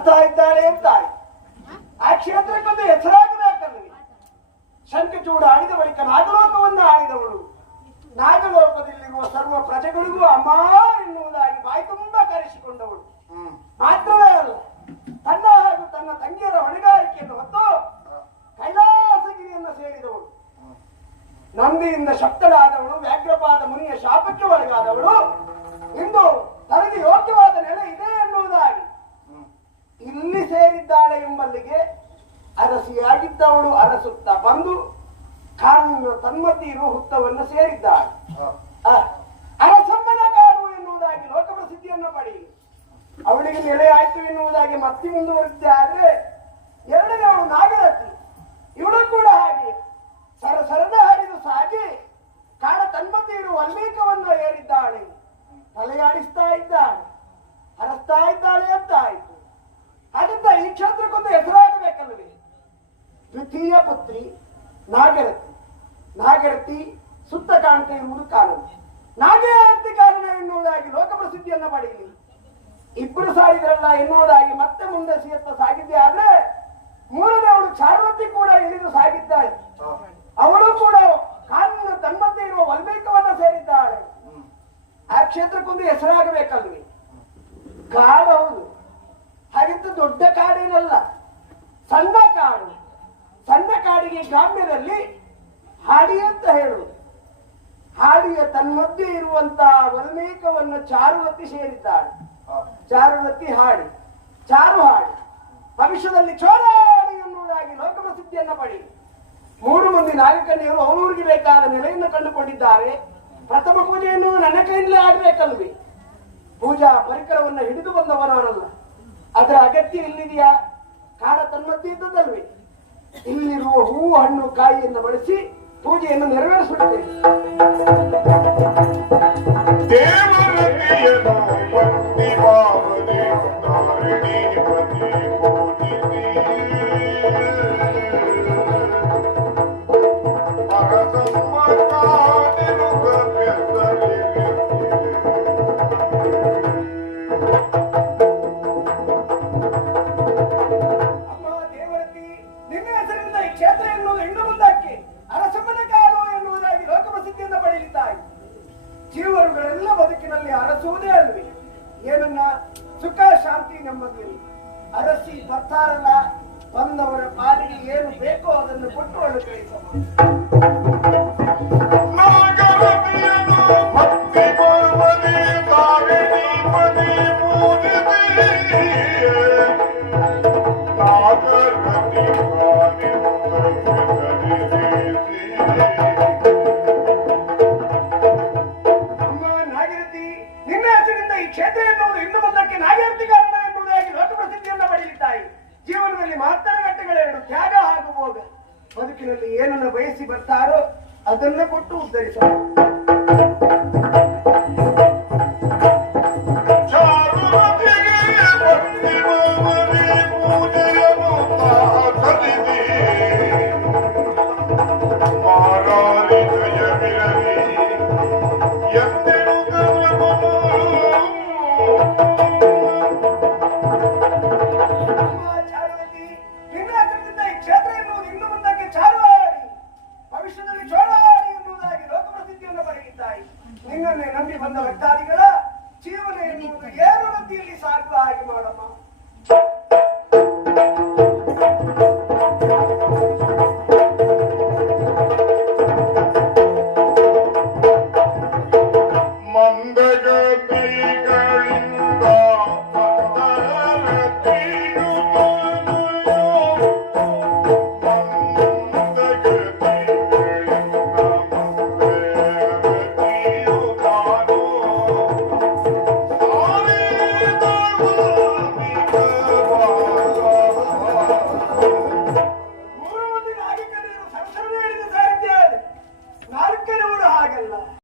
ಹರಸ್ತಾ ಇದ್ದಾಳೆ ಅಂತ ಆ ಕ್ಷೇತ್ರಕ್ಕೊಂದು ಹೆಸರಾಗಬೇಕಲ್ಲವೇ? ಶಂಖಚೂಡ ಆಡಿದ ಬಳಿಕ ನಾಗಲೋಕವನ್ನು ಆಡಿದವಳು. ನಾಗಲೋಕದಲ್ಲಿರುವ ಸರ್ವ ಪ್ರಜೆಗಳಿಗೂ ಅಮ್ಮ ಎನ್ನುವುದಾಗಿ ಬಾಯಿ ತುಂಬಾ ಕರೆಸಿಕೊಂಡವಳು. ಮಾತ್ರವೇ ಅಲ್ಲ, ತನ್ನ ಹಾಗೂ ತನ್ನ ತಂಗಿಯರ ಹೊಣೆಗಾರಿಕೆಯನ್ನು ಹೊತ್ತು ಕೈಲಾಸಗಿರಿಯನ್ನು ಸೇರಿದವಳು. ನಂದಿಯಿಂದ ಶಕ್ತಳಾದವಳು, ವ್ಯಾಘ್ರಪಾದ ಮುನಿಯ ಶಾಪಕ್ಕೆ ಒಳಗಾದವಳು. ಇಂದು ತನಗೆ ಯೋಗ್ಯವಾದ ನೆಲೆ ಇದೆ ಎನ್ನುವುದಾಗಿ ಇಲ್ಲಿ ಸೇರಿದ್ದಾಳೆ ಎಂಬಲ್ಲಿಗೆ ಅರಸಿಯಾಗಿದ್ದವಳು ಅರಸುತ್ತಾ ಬಂದು ಕಾನೂನು ತನ್ಮತಿ ಇರುವ ಹುತ್ತವನ್ನು ಸೇರಿದ್ದಾಳೆ. ಅರಸಮ್ಮನ ಕಾರು ಎನ್ನುವುದಾಗಿ ಲೋಕಪ್ರಸಿದ್ಧಿಯನ್ನು ಪಡಿ ಅವಳಿಗೆ ನೆಲೆ ಆಯ್ತು ಎನ್ನುವುದಾಗಿ ಮತ್ತೆ ಮುಂದುವರಿದ್ದೆ. ಆದ್ರೆ ಎರಡನೇವಳು ನಾಗರತಿ, ಇವಳು ಕೂಡ ಹಾಗೆ ಸರಸರದ ಹರಿದು ಸಾಗಿ ಕಾಣ ತನ್ಮತಿ ಇರುವ ವಲ್ಮೀಕವನ್ನು ಏರಿದ್ದಾಳೆ. ತಲೆಯಾಡಿಸ್ತಾ ಇದ್ದಾಳೆ, ಹರಸ್ತಾ ಇದ್ದಾಳೆ ಅಂತ ಆಯ್ತು. ಹಾಗಂತ ಈ ಕ್ಷೇತ್ರಕ್ಕೊಂದು ಹೆಸರಾಗಬೇಕಲ್ಲವೇ? ದ್ವಿತೀಯ ಪುತ್ರಿ ನಾಗರತಿ. ನಾಗರತಿ ಸುತ್ತ ಕಾಣ್ತಾ ಇರುವುದು ಕಾರಣ, ನಾಗರತಿ ಕಾರಣ ಎನ್ನುವುದಾಗಿ ಲೋಕಪ್ರಸಿದ್ಧಿಯನ್ನು ಪಡೆಯಲಿ. ಇಬ್ಬರು ಸಾರಿದ್ರಲ್ಲ ಎನ್ನುವುದಾಗಿ ಮತ್ತೆ ಮುಂದೆ ಸಿಯತ್ತ ಸಾಗಿದ್ದೆ. ಆದ್ರೆ ಮೂರನೇ ಅವಳು ಚಾರುವತಿ ಕೂಡ ಇಳಿದು ಸಾಗಿದ್ದಾಳೆ. ಅವಳು ಕೂಡ ಕಾನೂನು ತನ್ಮಧ್ಯೆ ಇರುವ ವಲ್ಮೀಕವನ್ನು ಸೇರಿದ್ದಾಳೆ. ಆ ಕ್ಷೇತ್ರಕ್ಕೊಂದು ಹೆಸರಾಗಬೇಕಲ್ವೇ? ಕಾಡು ಹೌದು, ಹಾಗಿದ್ದು ದೊಡ್ಡ ಕಾಡೇನಲ್ಲ, ಸಣ್ಣ ಕಾಡು. ಸಣ್ಣ ಕಾಡಿಗೆ ಗ್ರಾಮ್ಯದಲ್ಲಿ ಹಾಡಿ ಅಂತ ಹೇಳುವುದು. ಹಾಡಿಯ ತನ್ಮಧ್ಯೆ ಇರುವಂತಹ ವಲ್ಮೀಕವನ್ನು ಚಾರುವತಿ ಸೇರಿದ್ದಾಳೆ. ಚಾರುವತಿ ಹಾಡಿ, ಚಾರು ಹಾಡಿ ಭವಿಷ್ಯದಲ್ಲಿ ಚೋರಾಡಿ ಎನ್ನುವುದಾಗಿ ಲೋಕಪ್ರಸಿದ್ಧಿಯನ್ನು ಪಡಿ ಮೂರು ಮಂದಿ ನಾಗಕನ್ಯರು ಅವರೂರಿಗೆ ಬೇಕಾದ ನೆಲೆಯನ್ನು ಕಂಡುಕೊಂಡಿದ್ದಾರೆ. ಪ್ರಥಮ ಪೂಜೆಯನ್ನು ನನ್ನ ಕೈಯಿಂದಲೇ ಆಗಬೇಕಲ್ವೇ? ಪೂಜಾ ಪರಿಕರವನ್ನು ಹಿಡಿದು ಬಂದವನಾನಲ್ಲ, ಅದರ ಅಗತ್ಯ ಇಲ್ಲಿದೆಯಾ? ಕಾಡ ತನ್ಮಧ್ಯೆ ಇದ್ದದಲ್ವೇ? ಇಲ್ಲಿರುವ ಹೂವು ಹಣ್ಣು ಕಾಯಿಯನ್ನು ಬಳಸಿ ಪೂಜೆಯನ್ನು ನೆರವೇರಿಸುತ್ತೇನೆ. ಜೀವರುಗಳೆಲ್ಲ ಬದುಕಿನಲ್ಲಿ ಅರಸುವುದೇ ಅಲ್ವೇ? ಏನನ್ನ ಸುಖ ಶಾಂತಿ ನೆಮ್ಮದಿಯಲ್ಲಿ ಅರಸಿ ಬರ್ತಾರಲ್ಲ, ಬಂದವರ ಪಾಲಿಗೆ ಏನು ಬೇಕೋ ಅದನ್ನು ಕೊಟ್ಟು ಅವಳು ಕಳಿಸಬಹುದು. ಕ್ಷೇತ್ರ ಎನ್ನುವುದು ಇನ್ನು ಮುಂದಕ್ಕೆ ನಾಗರತಿ ಕಾರಣ ಎನ್ನುವುದಾಗಿ ಲೋಕಪ್ರಸಿದ್ಧಿಯನ್ನು ಪಡೆಯುತ್ತಾರೆ. ಜೀವನದಲ್ಲಿ ಮಹತ್ತರ ಘಟ್ಟಗಳೆರಡು, ತ್ಯಾಗ ಹಾಗೂ ಭೋಗ. ಬದುಕಿನಲ್ಲಿ ಏನನ್ನು ಬಯಸಿ ಬರ್ತಾರೋ ಅದನ್ನು ಕೊಟ್ಟು ಉದ್ಧರಿಸಬಹುದು. ಚಾರುವತಿಗೆ